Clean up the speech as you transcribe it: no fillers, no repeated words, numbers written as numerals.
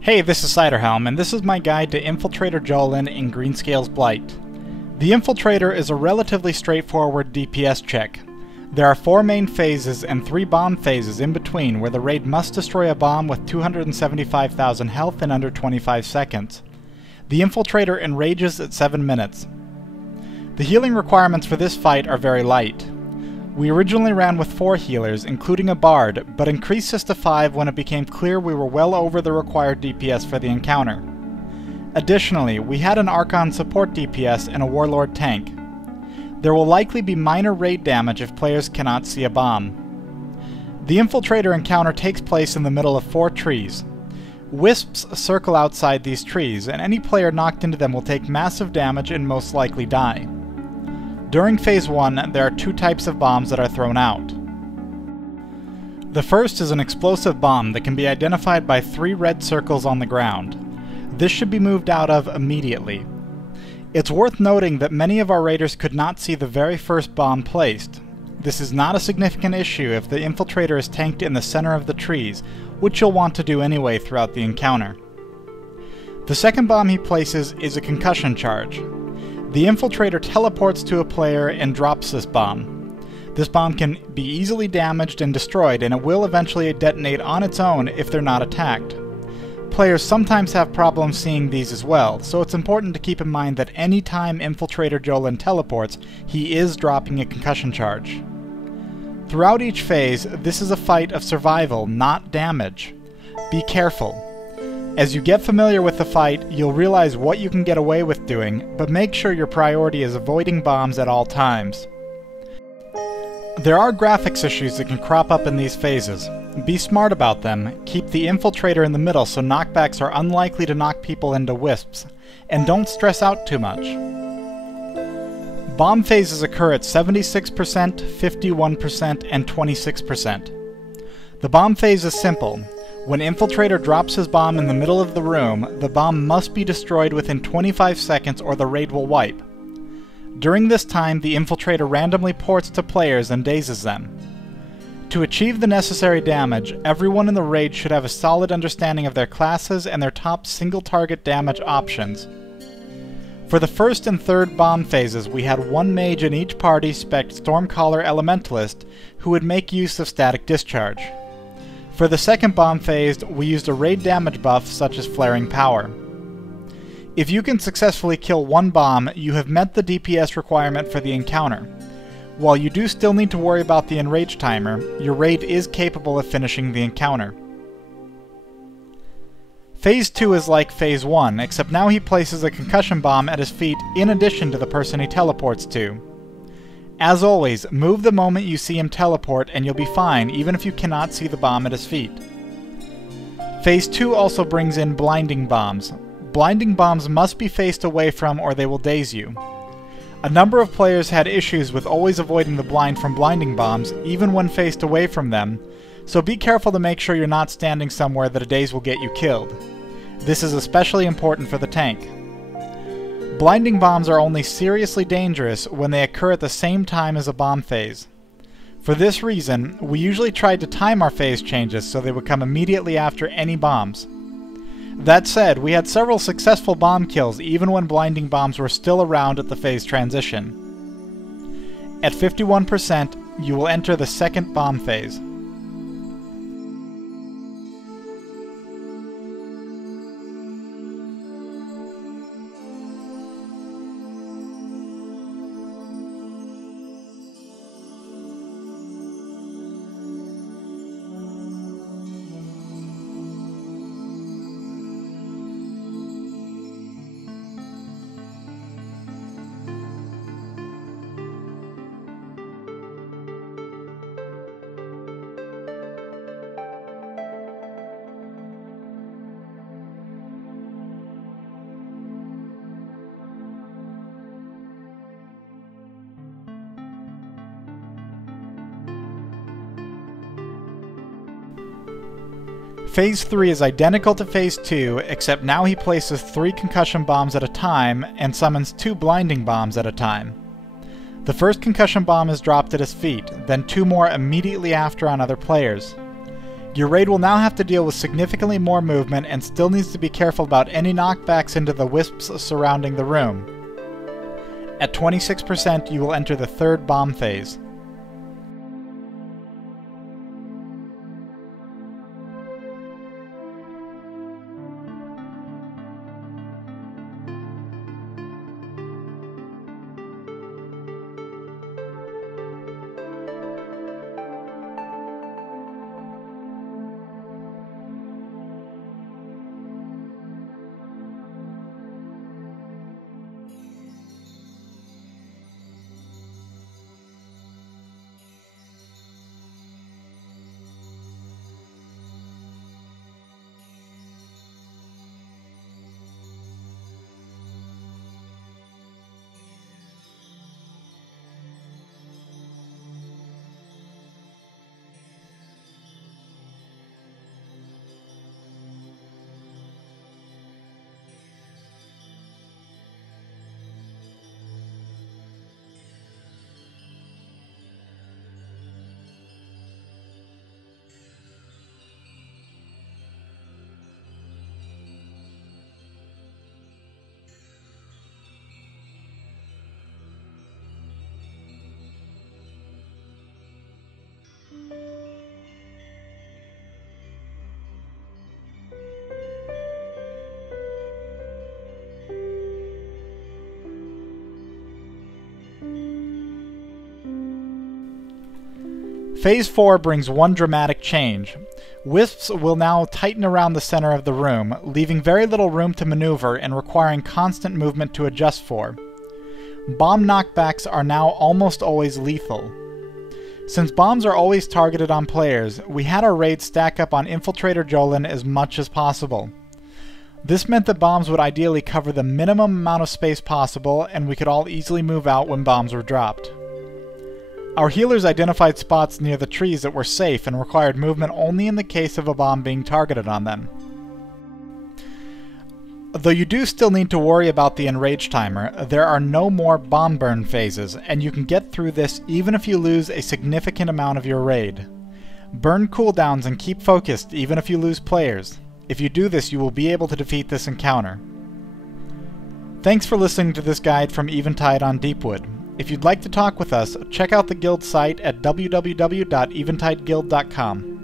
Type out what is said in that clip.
Hey, this is Ciderhelm, and this is my guide to Infiltrator Johlen in Greenscale's Blight. The Infiltrator is a relatively straightforward DPS check. There are 4 main phases and 3 bomb phases in between where the raid must destroy a bomb with 275,000 health in under 25 seconds. The Infiltrator enrages at 7 minutes. The healing requirements for this fight are very light. We originally ran with 4 healers, including a bard, but increased this to 5 when it became clear we were well over the required DPS for the encounter. Additionally, we had an Archon support DPS and a Warlord tank. There will likely be minor raid damage if players cannot see a bomb. The Infiltrator encounter takes place in the middle of 4 trees. Wisps circle outside these trees, and any player knocked into them will take massive damage and most likely die. During Phase 1, there are 2 types of bombs that are thrown out. The first is an explosive bomb that can be identified by 3 red circles on the ground. This should be moved out of immediately. It's worth noting that many of our raiders could not see the very first bomb placed. This is not a significant issue if the Infiltrator is tanked in the center of the trees, which you'll want to do anyway throughout the encounter. The second bomb he places is a concussion charge. The Infiltrator teleports to a player and drops this bomb. This bomb can be easily damaged and destroyed, and it will eventually detonate on its own if they're not attacked. Players sometimes have problems seeing these as well, so it's important to keep in mind that any time Infiltrator Johlen teleports, he is dropping a concussion charge. Throughout each phase, this is a fight of survival, not damage. Be careful. As you get familiar with the fight, you'll realize what you can get away with doing, but make sure your priority is avoiding bombs at all times. There are graphics issues that can crop up in these phases. Be smart about them, keep the Infiltrator in the middle so knockbacks are unlikely to knock people into wisps, and don't stress out too much. Bomb phases occur at 76%, 51%, and 26%. The bomb phase is simple. When Infiltrator drops his bomb in the middle of the room, the bomb must be destroyed within 25 seconds or the raid will wipe. During this time, the Infiltrator randomly ports to players and dazes them. To achieve the necessary damage, everyone in the raid should have a solid understanding of their classes and their top single-target damage options. For the first and third bomb phases, we had 1 mage in each party spec Stormcaller Elementalist who would make use of static discharge. For the second bomb phase, we used a raid damage buff such as Flaring Power. If you can successfully kill 1 bomb, you have met the DPS requirement for the encounter. While you do still need to worry about the enrage timer, your raid is capable of finishing the encounter. Phase 2 is like Phase 1, except now he places a concussion bomb at his feet in addition to the person he teleports to. As always, move the moment you see him teleport and you'll be fine even if you cannot see the bomb at his feet. Phase 2 also brings in blinding bombs. Blinding bombs must be faced away from or they will daze you. A number of players had issues with always avoiding the blind from blinding bombs, even when faced away from them, so be careful to make sure you're not standing somewhere that a daze will get you killed. This is especially important for the tank. Blinding bombs are only seriously dangerous when they occur at the same time as a bomb phase. For this reason, we usually tried to time our phase changes so they would come immediately after any bombs. That said, we had several successful bomb kills even when blinding bombs were still around at the phase transition. At 51%, you will enter the second bomb phase. Phase 3 is identical to Phase 2, except now he places 3 concussion bombs at a time and summons 2 blinding bombs at a time. The first concussion bomb is dropped at his feet, then 2 more immediately after on other players. Your raid will now have to deal with significantly more movement and still needs to be careful about any knockbacks into the wisps surrounding the room. At 26%, you will enter the third bomb phase. Phase 4 brings one dramatic change. Wisps will now tighten around the center of the room, leaving very little room to maneuver and requiring constant movement to adjust for. Bomb knockbacks are now almost always lethal. Since bombs are always targeted on players, we had our raids stack up on Infiltrator Johlen as much as possible. This meant that bombs would ideally cover the minimum amount of space possible, and we could all easily move out when bombs were dropped. Our healers identified spots near the trees that were safe and required movement only in the case of a bomb being targeted on them. Though you do still need to worry about the enrage timer, there are no more bomb burn phases, and you can get through this even if you lose a significant amount of your raid. Burn cooldowns and keep focused even if you lose players. If you do this, you will be able to defeat this encounter. Thanks for listening to this guide from Eventide on Deepwood. If you'd like to talk with us, check out the guild site at www.eventideguild.com.